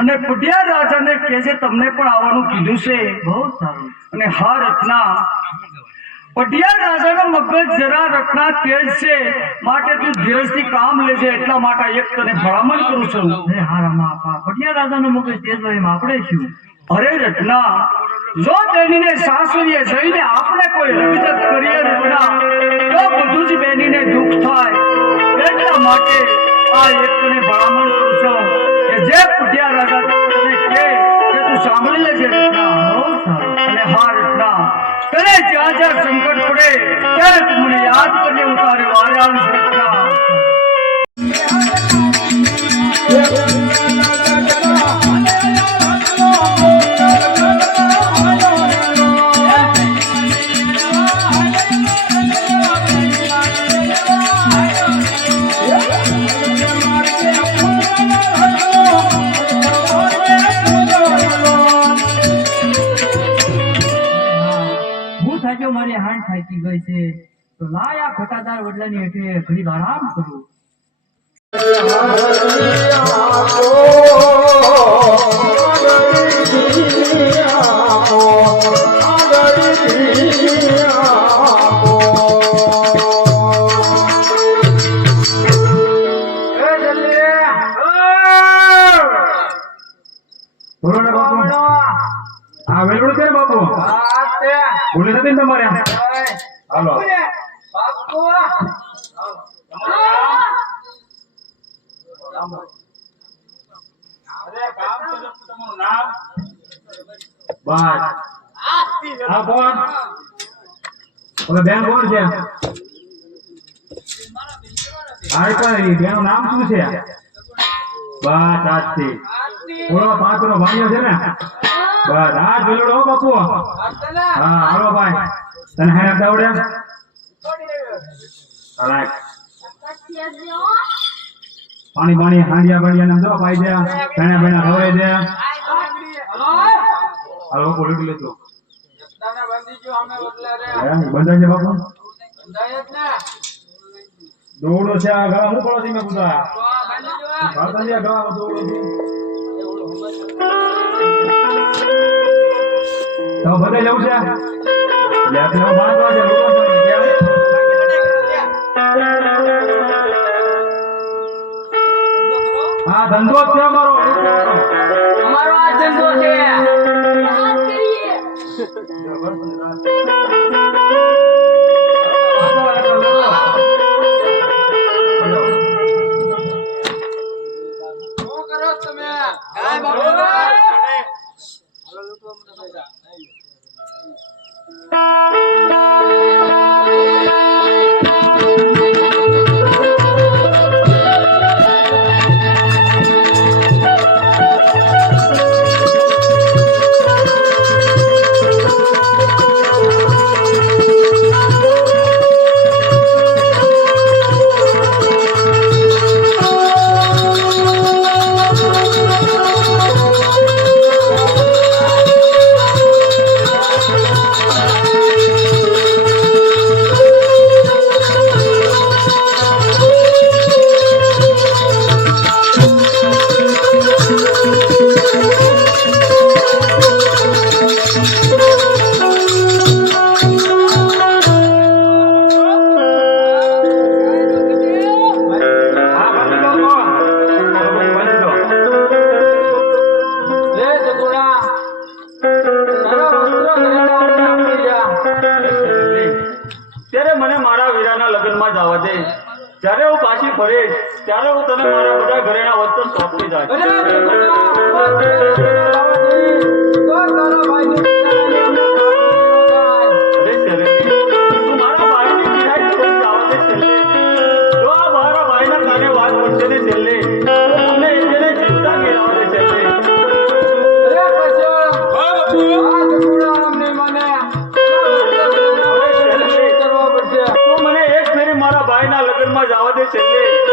અને પુઢિયા રાજાને કહેજે તમને પણ આવવાનું કીધું છે. બહુ સારું. અને હા રત્ના, પુઢિયા રાજાનો મગજ જરા રત્ના તેજ છે, માટે તું ધીરજથી કામ લેજે, એટલા માટે એક તને ભલામણ કરું છું. હે હારા માપા, પુઢિયા રાજાનો મગજ તેજ હોય એમ આપણે શું? અરે રત્ના, જો બેનીને સાસરીએ જઈને આપણે કોઈ રકજક કરીએ રત્ના, તો બધું જ બેનીને દુઃખ થાય. એટલા માટે આ એક તને ભલામણ કરું છું કે જે પુઢિયા રાજા તને કહે કે તું સાંભળી લેજે રત્ના. બહુ સારું. અને હા રત્ના, તને જ્યાં જ્યાં સંકટ પડે ત્યારે તું મને યાદ કરજે, હું તારે વારે આવીશ રત્ના. મારી હાંડ થાકી ગઈ છે, તો લાયા ઘટાદાર વડલાની હેઠે ઘડી આરામ કરું. હા વેલવડ છે બાપુ. ભૂલે નથી ને તમારે? હાલો બસ. હા કોણ? ઓલા બેન કોણ છે? હા કઈ બેનું નામ શું છે? બસ આજથી ઓલો પાંચ નો ભાઈઓ છે ને? બસ હા વેલવડ હો બાપુ. હા હાલો ભાઈ, તને હે આવડે? પાણી પાણી હાંડિયા બાંડિયા નામ જો પાઈ દે, ભેણા ભેણા ખવડાવી દે. હાલો બાપુ લઈ લેજો. બંધાઈ છે બાપુ? દોડો છે આ ગળા હું પડો છે મેં પૂછા ભારતીય ગળા દોડો છે તો બધે જવું છે એટલે આપણે 5 વાગે રોકો છો હા ધંધો છે અમારો આ ધંધો છે. કરીશ ત્યારે હું તને મારા બધા ઘરેણા વતન સોંપી જાય. અરે સગુણા, તો તારા ભાઈની પીડાને અમને કાઢી જાય. અરે શરણી, તું મારા ભાઈની પીડાઈ છોડી જવા દે છેલ્લે. જો આ મારા ભાઈના કાને વાત પડશે ને છેલ્લે તો તમને એને ચિંતા કેળવવા દે છેલ્લે. અરે કશ્યપ, આ સગુણા અમને મને કરવા પડશે. તું મને એક ફેરી મારા ભાઈના લગ્નમાં જવા દે છેલ્લે.